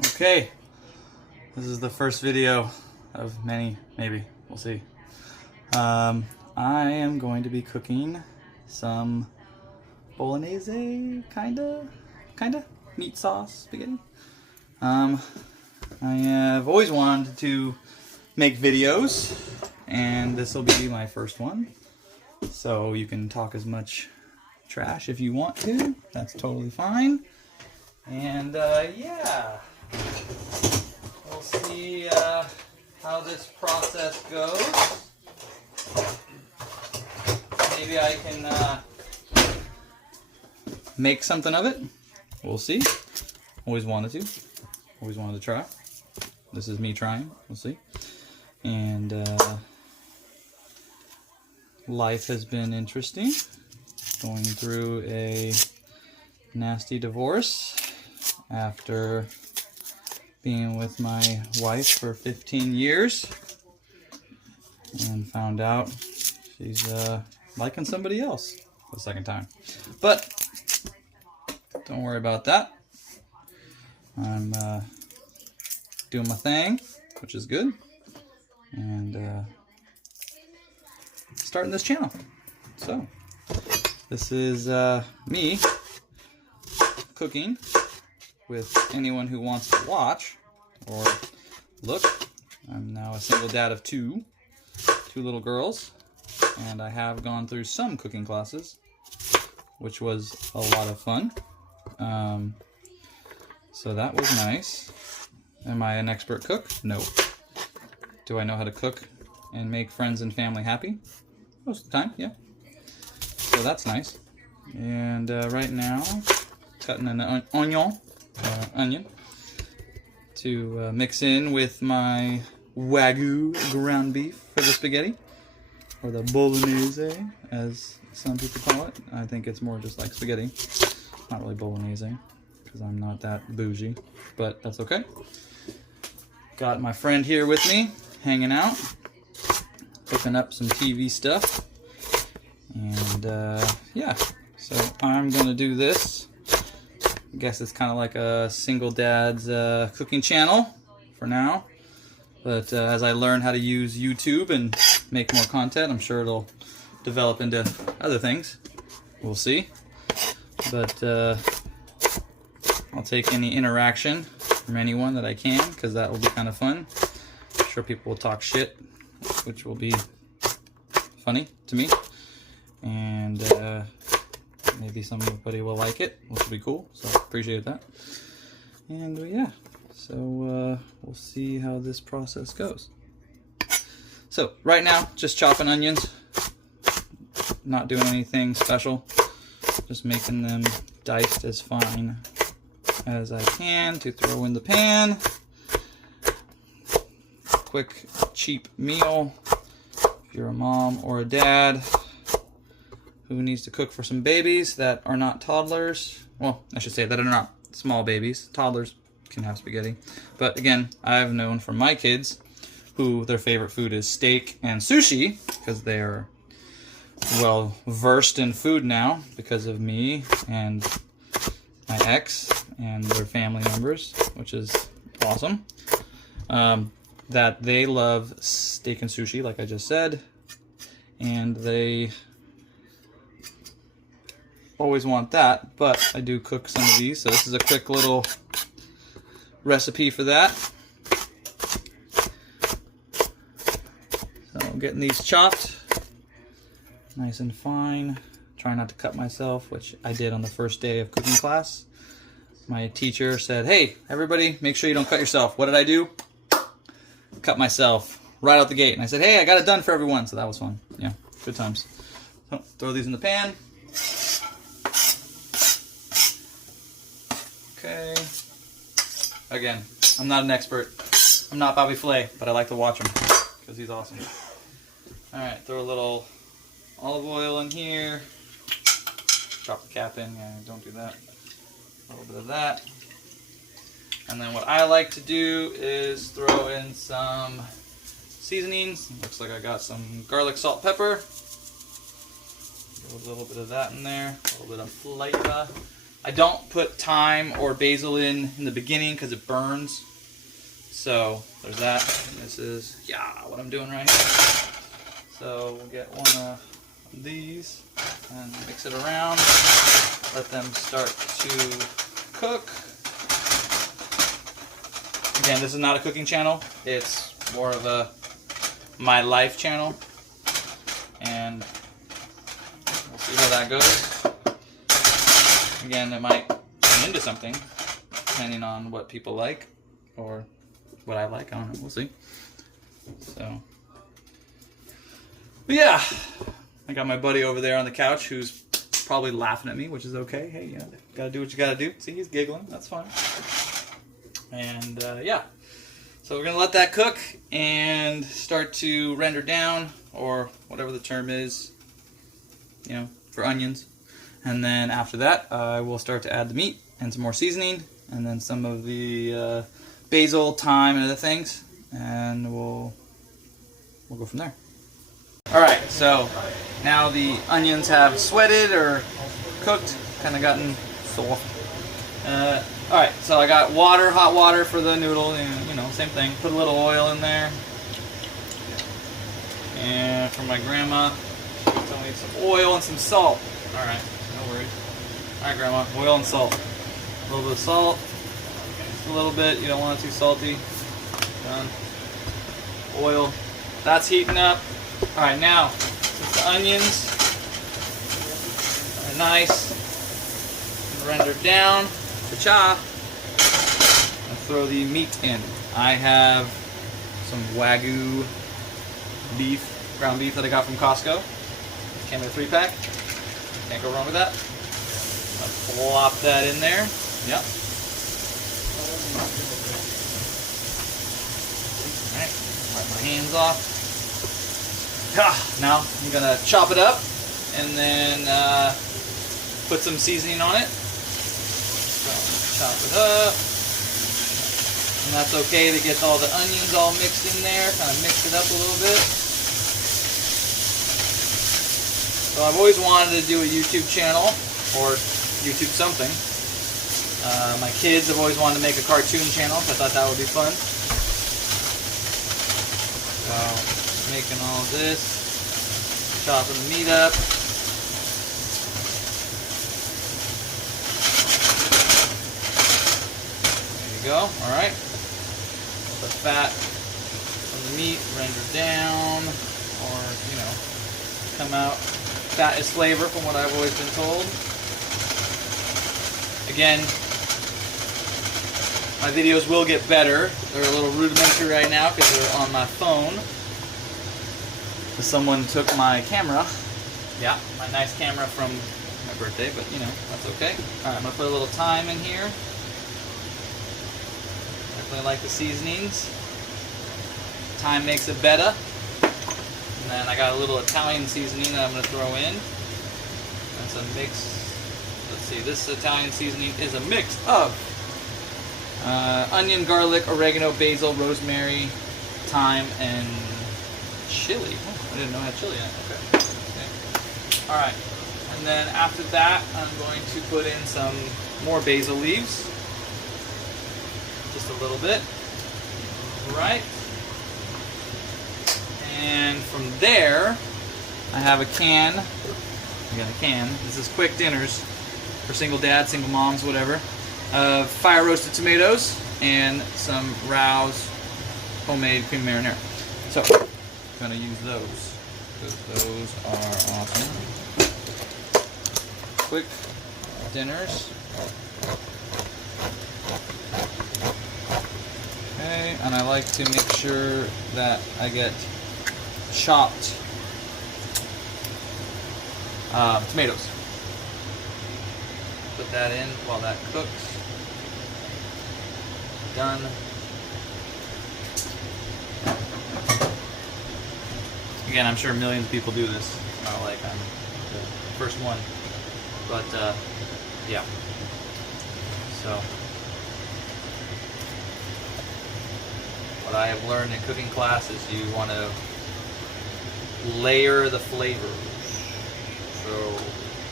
Okay, this is the first video of many, maybe, we'll see. I am going to be cooking some bolognese, kinda, meat sauce spaghetti. I have always wanted to make videos, and this will be my first one. So you can talk as much trash if you want to, that's totally fine. And yeah. We'll see how this process goes. Maybe I can make something of it. We'll see. Always wanted to try. This is me trying. We'll see. And life has been interesting. Going through a nasty divorce after being with my wife for 15 years and found out she's liking somebody else the second time. But don't worry about that. I'm doing my thing, which is good, and starting this channel. So this is me cooking with anyone who wants to watch or look. I'm now a single dad of two little girls, and I have gone through some cooking classes, which was a lot of fun. So that was nice. Am I an expert cook? No. Do I know how to cook and make friends and family happy? Most of the time, yeah. So that's nice. And right now, cutting an onion to mix in with my Wagyu ground beef for the spaghetti, or the bolognese, as some people call it. I think it's more just like spaghetti, not really bolognese, because I'm not that bougie, but that's okay. Got my friend here with me, hanging out, cooking up some TV stuff, and yeah, so I'm gonna do this. I guess it's kind of like a single dad's cooking channel for now. But as I learn how to use YouTube and make more content, I'm sure it'll develop into other things. We'll see. But I'll take any interaction from anyone that I can, because that will be kind of fun. I'm sure people will talk shit, which will be funny to me. And maybe somebody will like it, which will be cool, so I appreciate that. And yeah, so we'll see how this process goes. So right now, just chopping onions, not doing anything special, just making them diced as fine as I can to throw in the pan. Quick, cheap meal if you're a mom or a dad who needs to cook for some babies that are not toddlers. Well, I should say that are not small babies. Toddlers can have spaghetti. But again, I've known from my kids who their favorite food is steak and sushi, because they are well versed in food now because of me and my ex and their family members, which is awesome. That they love steak and sushi, like I just said, and they always want that, but I do cook some of these, so this is a quick little recipe for that. So I'm getting these chopped nice and fine. Trying not to cut myself, which I did on the first day of cooking class. My teacher said, hey, everybody, make sure you don't cut yourself. What did I do? Cut myself right out the gate. And I said, hey, I got it done for everyone. So that was fun. Yeah, good times. So throw these in the pan. Okay. Again, I'm not an expert. I'm not Bobby Flay, but I like to watch him because he's awesome. Alright, throw a little olive oil in here. Drop the cap in. Yeah, don't do that. A little bit of that. And then what I like to do is throw in some seasonings. Looks like I got some garlic, salt, pepper. A little bit of that in there. A little bit of flavor. I don't put thyme or basil in the beginning because it burns. So there's that. This is, what I'm doing right here. So we'll get one of these and mix it around. Let them start to cook. Again, this is not a cooking channel. It's more of a my life channel. And we'll see how that goes. Again, it might turn into something, depending on what people like, or what I like. I don't know. We'll see. So, but yeah, I got my buddy over there on the couch who's probably laughing at me, which is okay. Hey, you know, gotta do what you gotta do. See, he's giggling. That's fine. And yeah, so we're gonna let that cook and start to render down, or whatever the term is, you know, for onions. And then after that, I will start to add the meat and some more seasoning, and then some of the basil, thyme, and other things, and we'll go from there. All right, so now the onions have sweated or cooked, kind of gotten soft. All right, so I got water, hot water for the noodle, and you know, same thing. Put a little oil in there, and for my grandma, so I need some oil and some salt. All right. No worries. Alright, Grandma. Oil and salt. A little bit of salt. Just a little bit. You don't want it too salty. Done. Oil. That's heating up. Alright, now, since the onions are nice and rendered down, cha-cha, I'll throw the meat in. I have some Wagyu beef, ground beef that I got from Costco. It came in a 3-pack. Can't go wrong with that. I'll plop that in there. Yep. Alright, wipe my hands off. Now I'm gonna chop it up and then put some seasoning on it. So chop it up. And that's okay to get all the onions all mixed in there. Kind of mix it up a little bit. So I've always wanted to do a YouTube channel, or YouTube something. My kids have always wanted to make a cartoon channel, so I thought that would be fun. So, making all of this, chopping the meat up. There you go, alright. The fat from the meat rendered down, or, you know, come out. Fat is flavor, from what I've always been told. Again, my videos will get better. They're a little rudimentary right now because they're on my phone. Someone took my camera. Yeah, my nice camera from my birthday, but you know, that's okay. Alright, I'm going to put a little thyme in here. Definitely like the seasonings. Thyme makes it better. And then I got a little Italian seasoning that I'm going to throw in. That's a mix. Let's see, this Italian seasoning is a mix of onion, garlic, oregano, basil, rosemary, thyme, and chili. Oh, I didn't know I had chili in it. Okay. Alright. And then after that, I'm going to put in some more basil leaves. Just a little bit. Right. And from there, I have a can. I got a can. This is quick dinners for single dads, single moms, whatever. Of fire roasted tomatoes and some Rao's homemade cream marinara. So, I'm gonna use those because those are awesome. Quick dinners. Okay, and I like to make sure that I get chopped tomatoes. Put that in while that cooks. Done. Again, I'm sure millions of people do this. Not like I'm the first one. But, yeah. So, what I have learned in cooking class is you want to layer the flavors. So,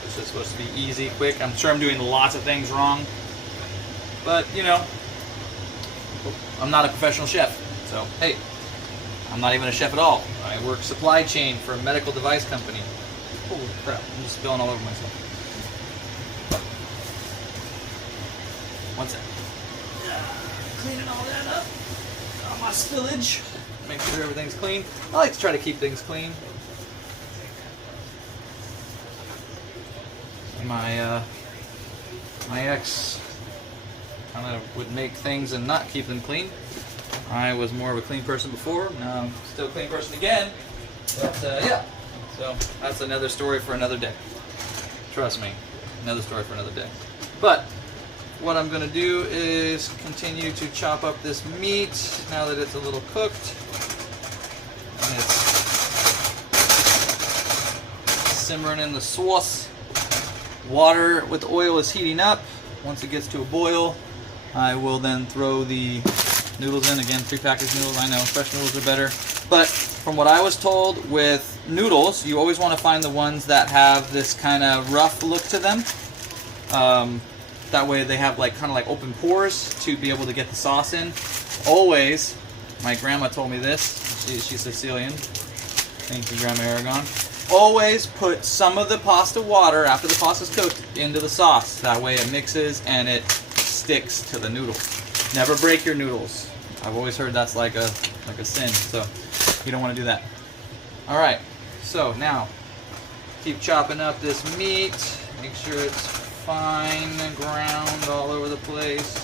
as This is supposed to be easy, quick. I'm sure I'm doing lots of things wrong, but you know, I'm not a professional chef, so hey, I'm not even a chef at all. I work supply chain for a medical device company. Holy crap, I'm just spilling all over myself. One sec. Cleaning all that up. All my spillage. Make sure everything's clean. I like to try to keep things clean. My ex kind of would make things and not keep them clean. I was more of a clean person before. Now I'm still a clean person again. But yeah, so that's another story for another day. Trust me, another story for another day. But what I'm going to do is continue to chop up this meat now that it's a little cooked. And it's simmering in the sauce. Water with the oil is heating up. Once it gets to a boil, I will then throw the noodles in. Again, prepackaged noodles, I know, fresh noodles are better. But from what I was told, with noodles, you always want to find the ones that have this kind of rough look to them. That way they have like kind of like open pores to be able to get the sauce in. Always, my grandma told me this, she's Sicilian. Thank you, Grandma Aragon. Always put some of the pasta water after the pasta's cooked into the sauce. That way it mixes and it sticks to the noodle. Never break your noodles. I've always heard that's like a sin, so you don't want to do that. All right, so now keep chopping up this meat. Make sure it's fine and ground all over the place.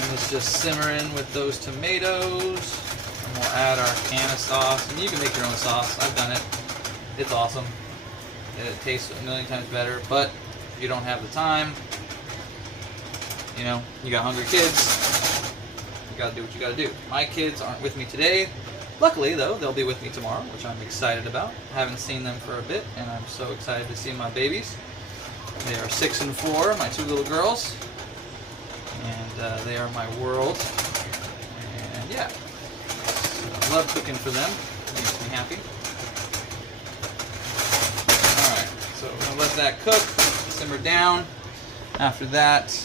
And let's just simmer in with those tomatoes. And we'll add our can of sauce. And you can make your own sauce. I've done it. It's awesome. It tastes a million times better. But if you don't have the time, you know, you got hungry kids, you gotta do what you gotta do. My kids aren't with me today. Luckily, though, they'll be with me tomorrow, which I'm excited about. I haven't seen them for a bit, and I'm so excited to see my babies. They are 6 and 4, my two little girls, and they are my world. And yeah, I love cooking for them. It makes me happy. All right, so we're gonna let that cook, simmer down. After that,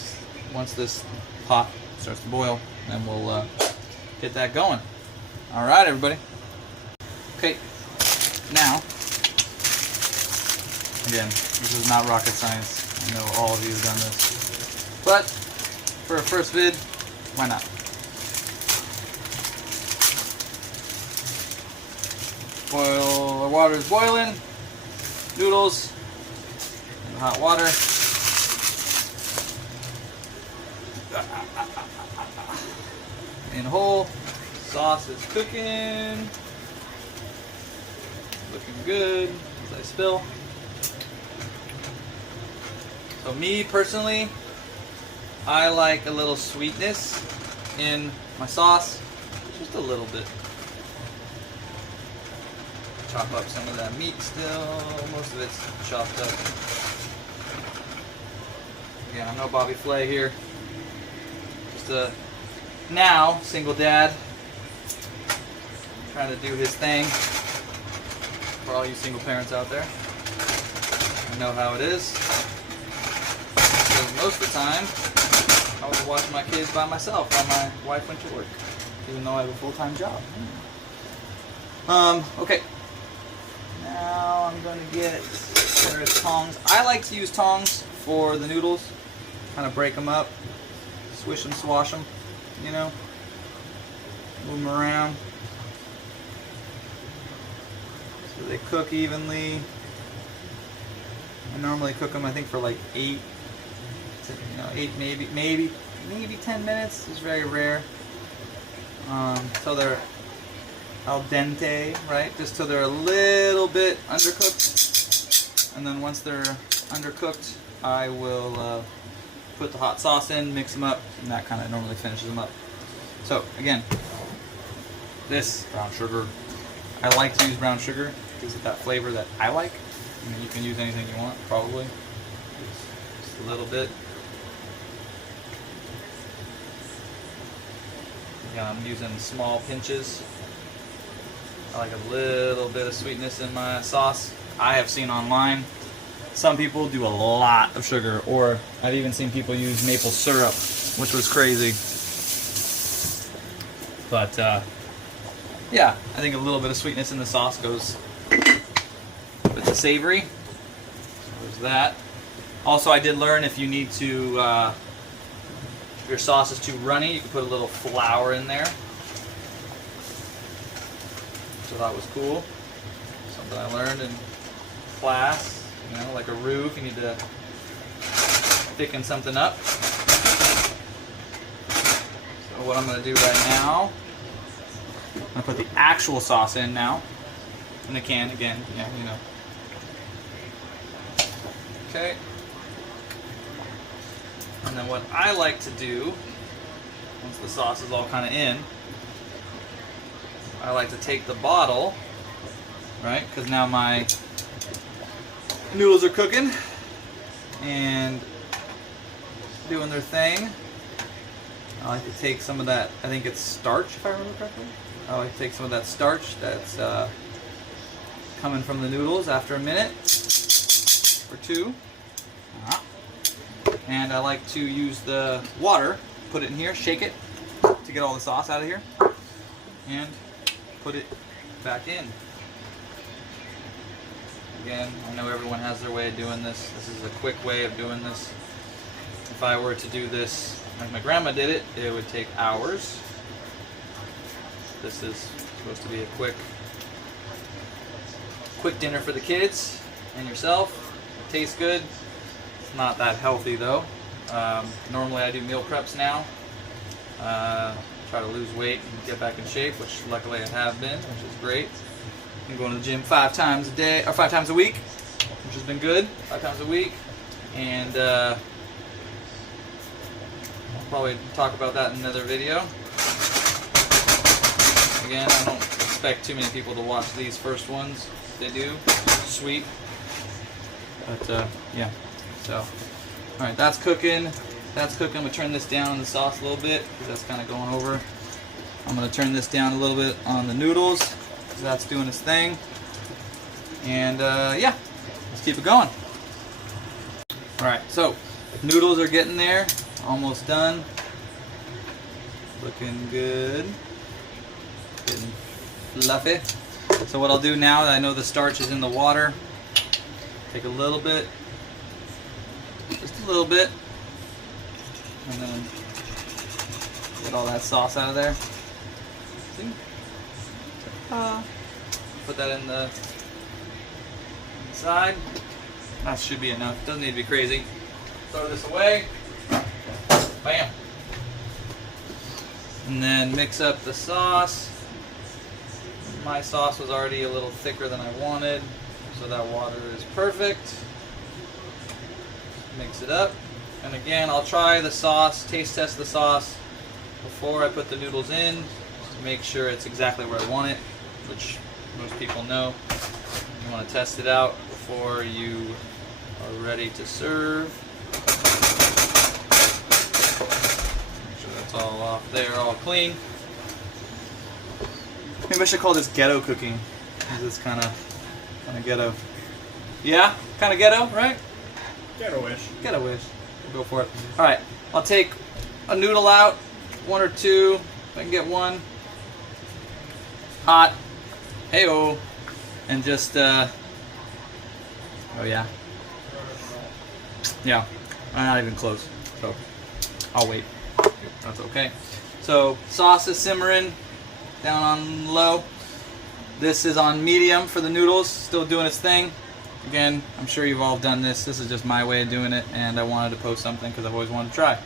once this pot starts to boil, then we'll get that going. All right, everybody. Okay, now, again, this is not rocket science. I know all of you have done this. But for a first vid, why not? Boil, the water is boiling. Noodles in hot water. In whole. Sauce is cooking. Looking good as I spill. So me personally, I like a little sweetness in my sauce. Just a little bit. Chop up some of that meat still. Most of it's chopped up. Again, I'm no Bobby Flay here. Just a now single dad. Trying to do his thing for all you single parents out there. I know how it is. Because most of the time, I was watching my kids by myself while my wife went to work, even though I have a full-time job. Okay. Now I'm going to get a pair of tongs. I like to use tongs for the noodles. Kind of break them up, swish them, swash them, you know, move them around. So they cook evenly. I normally cook them, I think, for like 8, maybe 10 minutes. It's very rare. So they're al dente, right? Just till they're a little bit undercooked. And then once they're undercooked, I will put the hot sauce in, mix them up, and that kind of normally finishes them up. So again, this brown sugar. I like to use brown sugar. It gives it that flavor that I like. I mean, you can use anything you want, probably. Just a little bit. Again, I'm using small pinches. I like a little bit of sweetness in my sauce. I have seen online. Some people do a lot of sugar, or I've even seen people use maple syrup, which was crazy. But yeah, I think a little bit of sweetness in the sauce goes with the savory. So there's that. Also, I did learn if you need to, if your sauce is too runny, you can put a little flour in there. So that was cool. Something I learned in class. You know, like a roux, if you need to thicken something up. So what I'm going to do right now, I'm going to put the actual sauce in now. In the can again, yeah, you know. Okay. And then what I like to do, once the sauce is all kind of in, I like to take the bottle, right? Because now my noodles are cooking and doing their thing. I like to take some of that, I think it's starch if I remember correctly. I like to take some of that starch that's coming from the noodles after a minute or two. And I like to use the water, put it in here, shake it to get all the sauce out of here, and put it back in. Again, I know everyone has their way of doing this. This is a quick way of doing this. If I were to do this like my grandma did it, it would take hours. This is supposed to be a quick dinner for the kids and yourself. It tastes good. It's not that healthy though. Normally I do meal preps now. Try to lose weight and get back in shape, which luckily I have been, which is great. I'm going to the gym 5 times a day, or 5 times a week, which has been good. 5 times a week, and I'll probably talk about that in another video. Again, I don't expect too many people to watch these first ones. They do, sweet, but yeah. So, all right, that's cooking. That's cooking. I'm gonna turn this down in the sauce a little bit because that's kind of going over. I'm gonna turn this down a little bit on the noodles because that's doing its thing. And yeah, let's keep it going. All right, so noodles are getting there, almost done. Looking good, getting fluffy. So what I'll do now that I know the starch is in the water, take a little bit, just a little bit, and then get all that sauce out of there. See? Put that in the side. That should be enough. Doesn't need to be crazy. Throw this away. Bam. And then mix up the sauce. My sauce was already a little thicker than I wanted, so that water is perfect. Mix it up. And again, I'll try the sauce, taste test the sauce before I put the noodles in to make sure it's exactly where I want it, which most people know. You want to test it out before you are ready to serve. Make sure that's all off there, all clean. Maybe I should call this ghetto cooking, because it's kind of ghetto. Yeah? Kind of ghetto, right? Ghetto-ish. Ghetto-ish. Go for it. Alright, I'll take a noodle out, 1 or 2, if I can get one. Hot. Hey-oh. And just, oh yeah. Yeah, I'm not even close, so I'll wait. That's okay. So, sauce is simmering down on low. This is on medium for the noodles, still doing its thing. Again, I'm sure you've all done this. This is just my way of doing it, and I wanted to post something because I've always wanted to try.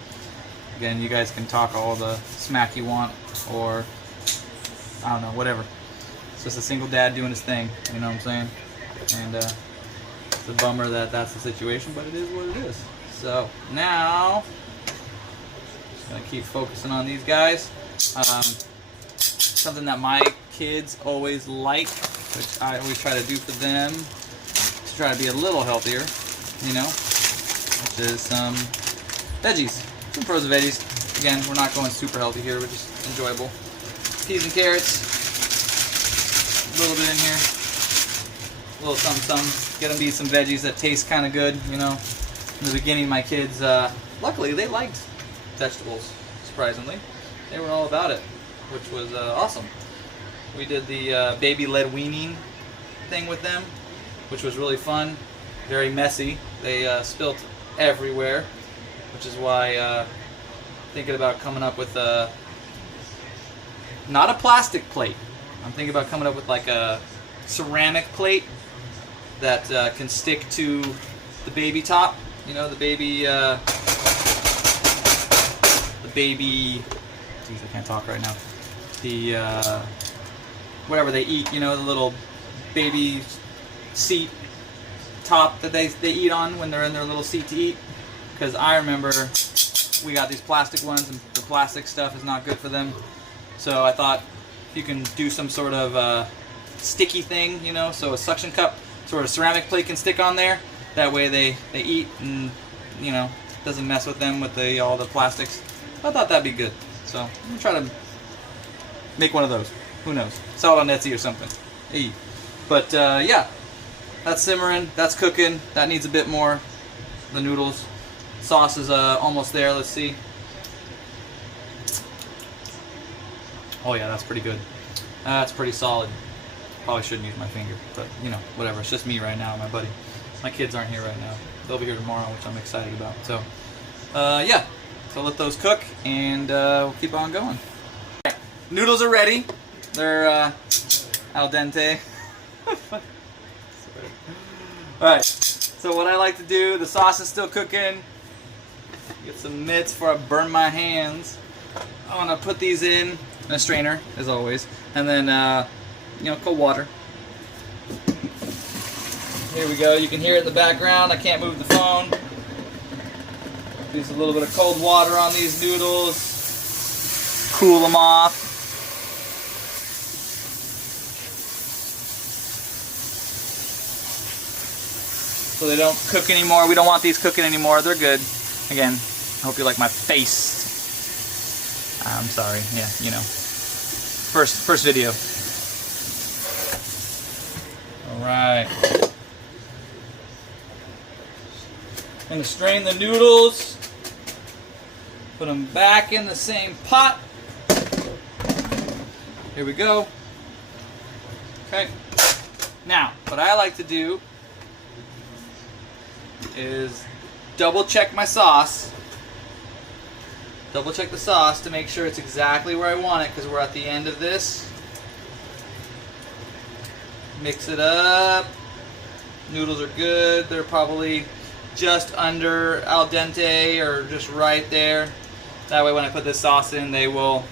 Again, you guys can talk all the smack you want, or I don't know, whatever. It's just a single dad doing his thing, you know what I'm saying? And it's a bummer that that's the situation, but it is what it is. So now, just gonna keep focusing on these guys. Something that my kids always like, which I always try to do for them, to try to be a little healthier, you know, which is some veggies, some frozen veggies. Again, we're not going super healthy here, we're just enjoyable. Peas and carrots, a little bit in here. A little something. Get them to eat some veggies that taste kind of good, you know. In the beginning, my kids, luckily, they liked vegetables, surprisingly. They were all about it, which was awesome. We did the baby-led weaning thing with them, which was really fun. Very messy. They spilt everywhere, which is why thinking about coming up with not a plastic plate. I'm thinking about coming up with like a ceramic plate that can stick to the baby top. You know, the baby. Geez, I can't talk right now. The whatever they eat. You know, the little baby seat top that they eat on when they're in their little seat to eat. Because I remember we got these plastic ones, and the plastic stuff is not good for them. So I thought if you can do some sort of sticky thing, you know, so a suction cup, sort of ceramic plate can stick on there. That way they eat and, you know, doesn't mess with them with all the plastics. I thought that'd be good. So I'm gonna try to make one of those. Who knows? Sell it on Etsy or something. Hey. But yeah, that's simmering, that's cooking. That needs a bit more. The noodles. Sauce is almost there. Let's see. Oh yeah, that's pretty good. That's pretty solid. Probably shouldn't use my finger, but you know, whatever. It's just me right now, my buddy. My kids aren't here right now. They'll be here tomorrow, which I'm excited about. So, yeah. So let those cook, and we'll keep on going. Right. Noodles are ready. They're al dente. Alright, so what I like to do, the sauce is still cooking. Get some mitts before I burn my hands. I want to put these in a strainer, as always, and then, you know, cold water. Here we go. You can hear it in the background. I can't move the phone. Use a little bit of cold water on these noodles. Cool them off. So they don't cook anymore. We don't want these cooking anymore. They're good. Again, I hope you like my face. I'm sorry. Yeah, you know. First video. All right. I'm gonna strain the noodles. Put them back in the same pot. Here we go. Okay. Now, what I like to do is double check my sauce. Double check the sauce to make sure it's exactly where I want it, because we're at the end of this. Mix it up. Noodles are good. They're probably just under al dente or just right there. That way when I put this sauce in, they will,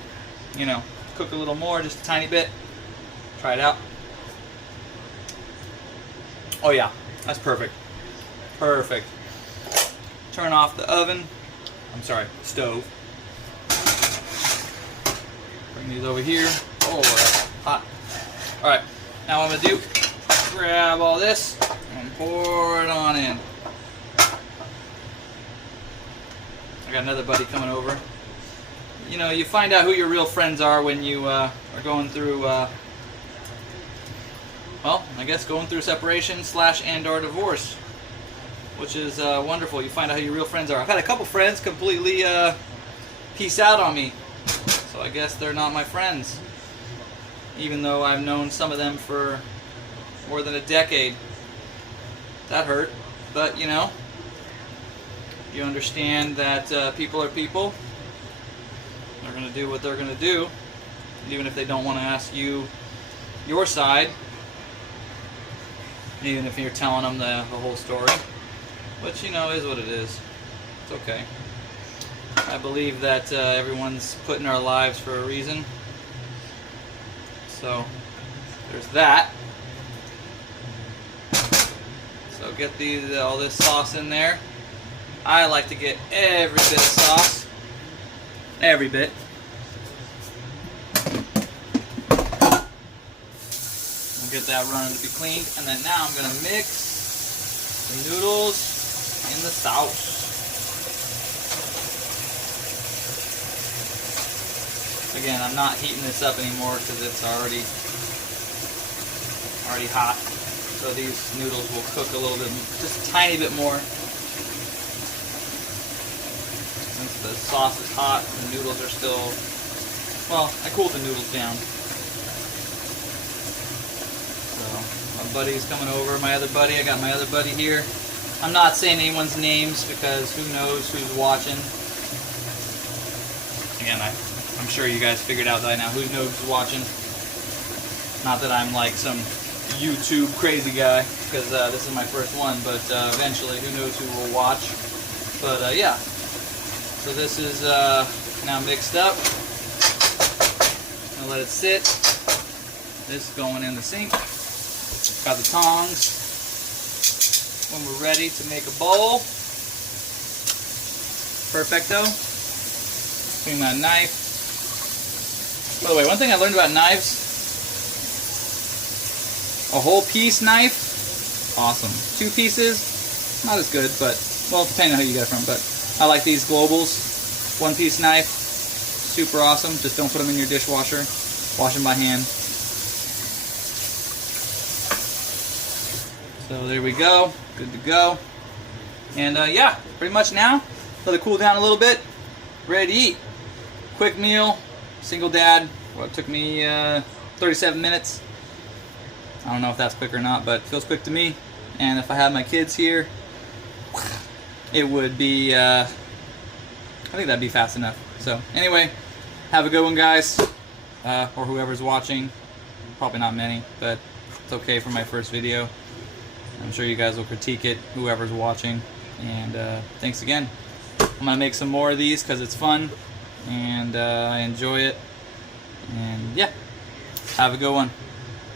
you know, cook a little more, just a tiny bit. Try it out. Oh yeah, that's perfect. Perfect. Turn off the oven. I'm sorry, stove. Bring these over here. Oh, that's hot. Alright, now what I'm going to do, grab all this and pour it on in. I got another buddy coming over. You know, you find out who your real friends are when you are going through, well, I guess going through separation / and/or divorce, which is wonderful. You find out who your real friends are. I've had a couple friends completely peace out on me, so I guess they're not my friends, even though I've known some of them for more than a decade. That hurt, but you know, you understand that people are people. They're going to do what they're going to do, even if they don't want to ask you your side, even if you're telling them the whole story. Which, you know, is what it is. It's okay. I believe that everyone's put in our lives for a reason. So, there's that. So get all this sauce in there. I like to get every bit of sauce. Every bit. We'll get that running to be cleaned. And then now I'm going to mix the noodles in the sauce. Again, I'm not heating this up anymore because it's already hot. So these noodles will cook a little bit, just a tiny bit more. Since the sauce is hot, the noodles are still, well, I cooled the noodles down. So my buddy's coming over, my other buddy, I got my other buddy here. I'm not saying anyone's names because who knows who's watching. Again, I'm sure you guys figured out by now who knows who's watching. Not that I'm like some YouTube crazy guy, because this is my first one, but eventually who knows who will watch. But yeah, so this is now mixed up. I'll let it sit. This is going in the sink. Got the tongs. When we're ready to make a bowl. Perfecto. Clean that knife. By the way, one thing I learned about knives, a whole piece knife, awesome. 2 pieces, not as good, but, well, depending on who you get it from, but I like these Globals. 1 piece knife, super awesome. Just don't put them in your dishwasher. Wash them by hand. So there we go, good to go. And yeah, pretty much now, let it cool down a little bit, ready to eat. Quick meal, single dad, well, it took me 37 minutes. I don't know if that's quick or not, but it feels quick to me. And if I had my kids here, it would be, I think that'd be fast enough. So anyway, have a good one, guys, or whoever's watching. Probably not many, but it's okay for my first video. I'm sure you guys will critique it, whoever's watching. And thanks again. I'm going to make some more of these because it's fun, and I enjoy it. And yeah, have a good one.